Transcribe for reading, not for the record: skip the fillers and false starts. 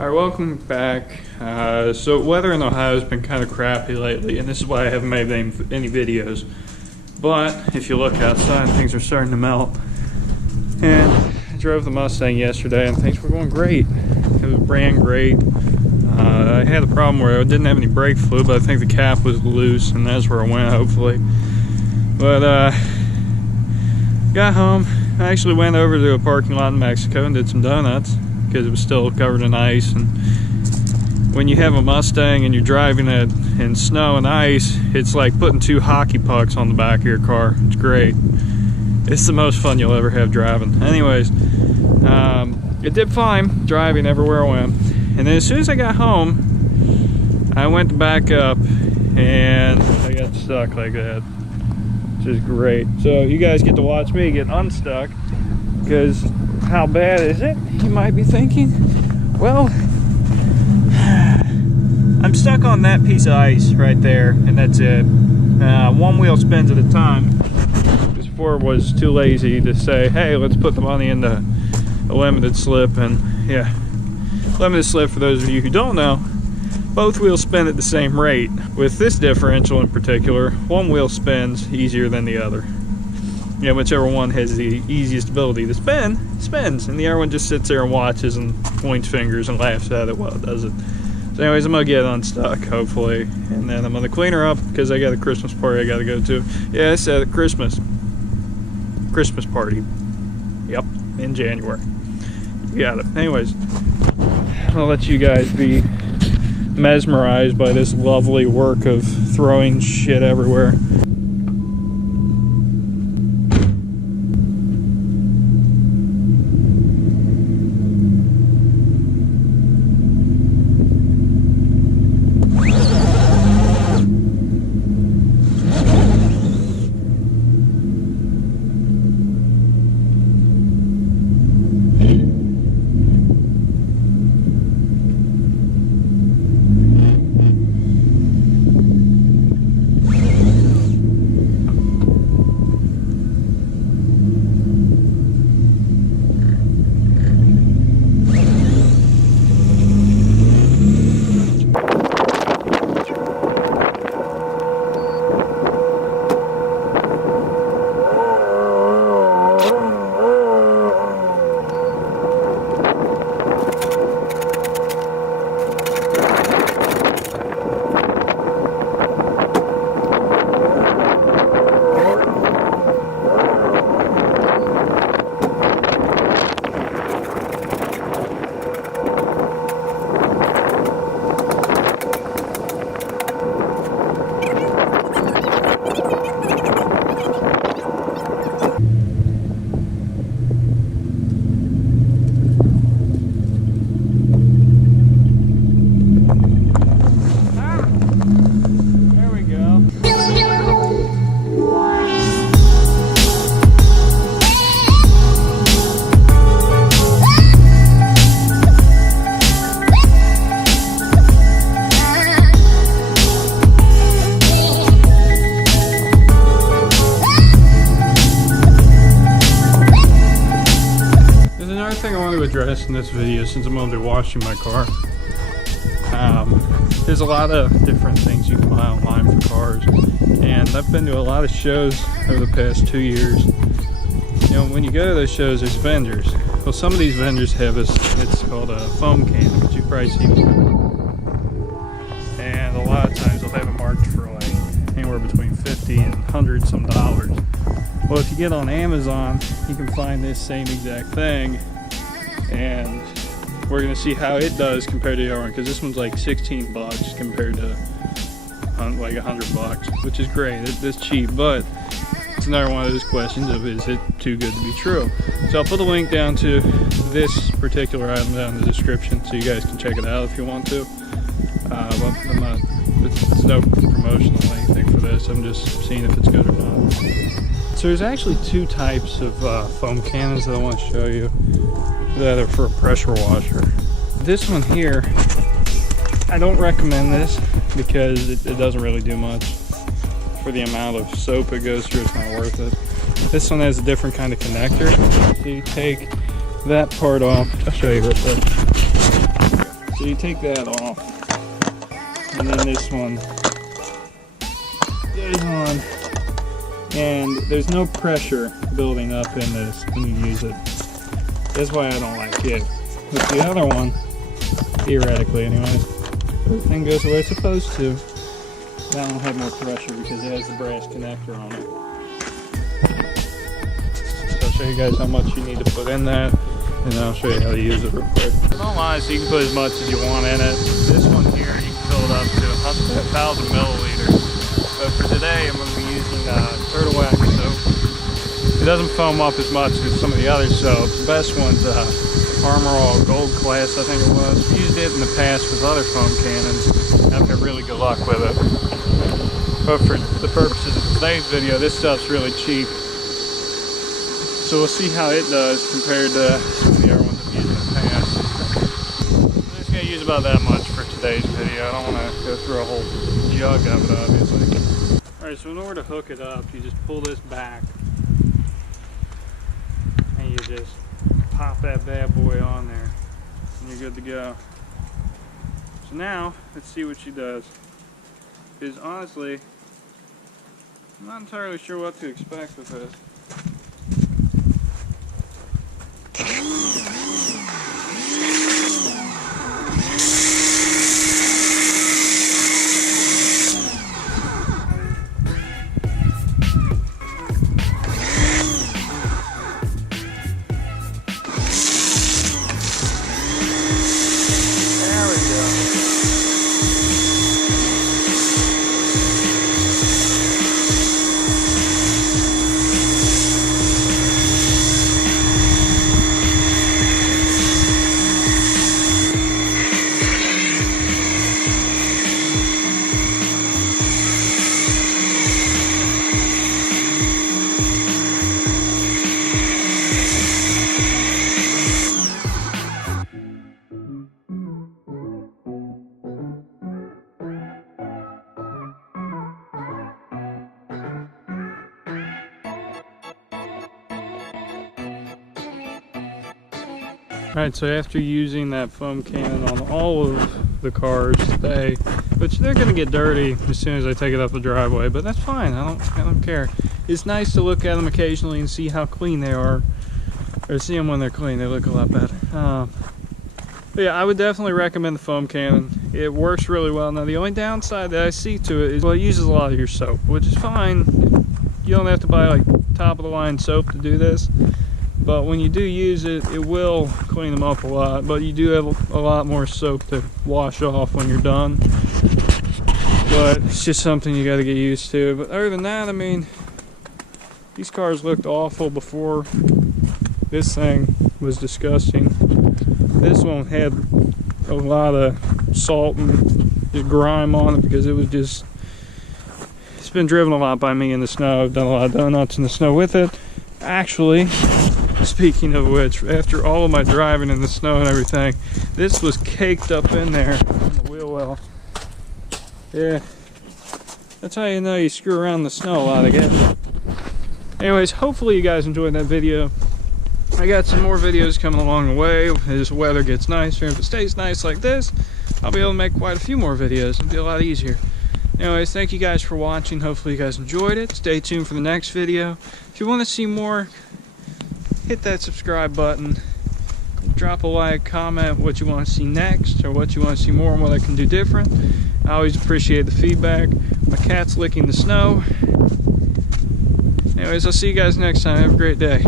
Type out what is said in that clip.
Alright, welcome back. So weather in Ohio has been kind of crappy lately, and this is why I haven't made any videos. But if you look outside, things are starting to melt. And I drove the Mustang yesterday, and things were going great. It ran great. I had a problem where I didn't have any brake fluid, but I think the cap was loose, and that's where I went, hopefully. But got home. I actually went over to a parking lot in Mexico and did some donuts, because it was still covered in ice. And when you have a Mustang and you're driving it in snow and ice, it's like putting two hockey pucks on the back of your car. It's great. It's the most fun you'll ever have driving. Anyways, it did fine driving everywhere I went. And then as soon as I got home, I went to back up and I got stuck like that, which is great. So you guys get to watch me get unstuck, because how bad is it, you might be thinking? Well, I'm stuck on that piece of ice right there, and that's it. One wheel spins at a time. Before was too lazy to say, hey, let's put the money into a limited slip. And yeah, limited slip, for those of you who don't know, both wheels spin at the same rate. With this differential in particular, one wheel spins easier than the other. Yeah, whichever one has the easiest ability to spin, spins, and the other one just sits there and watches and points fingers and laughs at it while it does it. So anyways, I'm gonna get unstuck, hopefully, and then I'm gonna clean her up because I got a Christmas party I gotta go to. Yeah, I said it, Christmas party. Yep, in January. You got it. Anyways, I'll let you guys be mesmerized by this lovely work of throwing shit everywhere. Address in this video, since I'm going to be washing my car. There's a lot of different things you can buy online for cars, and I've been to a lot of shows over the past 2 years. You know, when you go to those shows, there's vendors. Well, some of these vendors have it's called a foam can, which you've probably seen before. And a lot of times they'll have it marked for like anywhere between $50 and $100 some dollars. Well, if you get on Amazon, you can find this same exact thing, and we're gonna see how it does compared to the other one, because this one's like 16 bucks compared to like $100, which is great. It's cheap, but it's another one of those questions of, is it too good to be true? So I'll put a link down to this particular item down in the description, so you guys can check it out if you want to. It's no promotional or anything for this. I'm just seeing if it's good or not. So there's actually two types of foam cannons that I want to show you that are for a pressure washer. This one here, I don't recommend this because it doesn't really do much. For the amount of soap it goes through, it's not worth it. This one has a different kind of connector. So you take that part off. I'll show you real quick. So you take that off, and then this one goes on, and there's no pressure building up in this when you use it. That's why I don't like it. With the other one, theoretically anyways, everything goes the way it's supposed to. That one have more pressure because it has the brass connector on it. So I'll show you guys how much you need to put in that, and then I'll show you how to use it real quick. In all honesty, you can put as much as you want in it. This one here, you can fill it up to 1,000 milliliters. But for today, I'm going to be using turtle wax soap. It doesn't foam up as much as some of the other soaps. The best one's Armor All Gold Class, I think it was. I've used it in the past with other foam cannons. I've had really good luck with it. But for the purposes of today's video, this stuff's really cheap. So we'll see how it does compared to some of the other ones I've used in the past. I'm just going to use about that much for today's video. I don't want to go through a whole jug of it, obviously. Alright, so in order to hook it up, you just pull this back. And you just pop that bad boy on there. And you're good to go. So now, let's see what she does. Because honestly, I'm not entirely sure what to expect with this. Alright, so after using that foam cannon on all of the cars today, which they're going to get dirty as soon as I take it up the driveway, but that's fine, I don't care. It's nice to look at them occasionally and see how clean they are, or see them when they're clean. They look a lot better. But yeah, I would definitely recommend the foam cannon. It works really well. Now the only downside that I see to it is, well, it uses a lot of your soap, which is fine. You don't have to buy like top of the line soap to do this. But when you do use it, it will clean them up a lot. But you do have a lot more soap to wash off when you're done. But it's just something you got to get used to. But other than that, I mean, these cars looked awful before. This thing was disgusting. This one had a lot of salt and grime on it because it was just, it's been driven a lot by me in the snow. I've done a lot of donuts in the snow with it. Actually, speaking of which, after all of my driving in the snow and everything, this was caked up in there on the wheel well. Yeah, that's how you know you screw around in the snow a lot, I guess. Anyways, hopefully you guys enjoyed that video. I got some more videos coming along the way as the weather gets nicer. If it stays nice like this, I'll be able to make quite a few more videos. It'll be a lot easier. Anyways, thank you guys for watching. Hopefully you guys enjoyed it. Stay tuned for the next video. If you want to see more, hit that subscribe button. Drop a like, comment what you want to see next, or what you want to see more and what I can do different. I always appreciate the feedback. My cat's licking the snow. Anyways, I'll see you guys next time. Have a great day.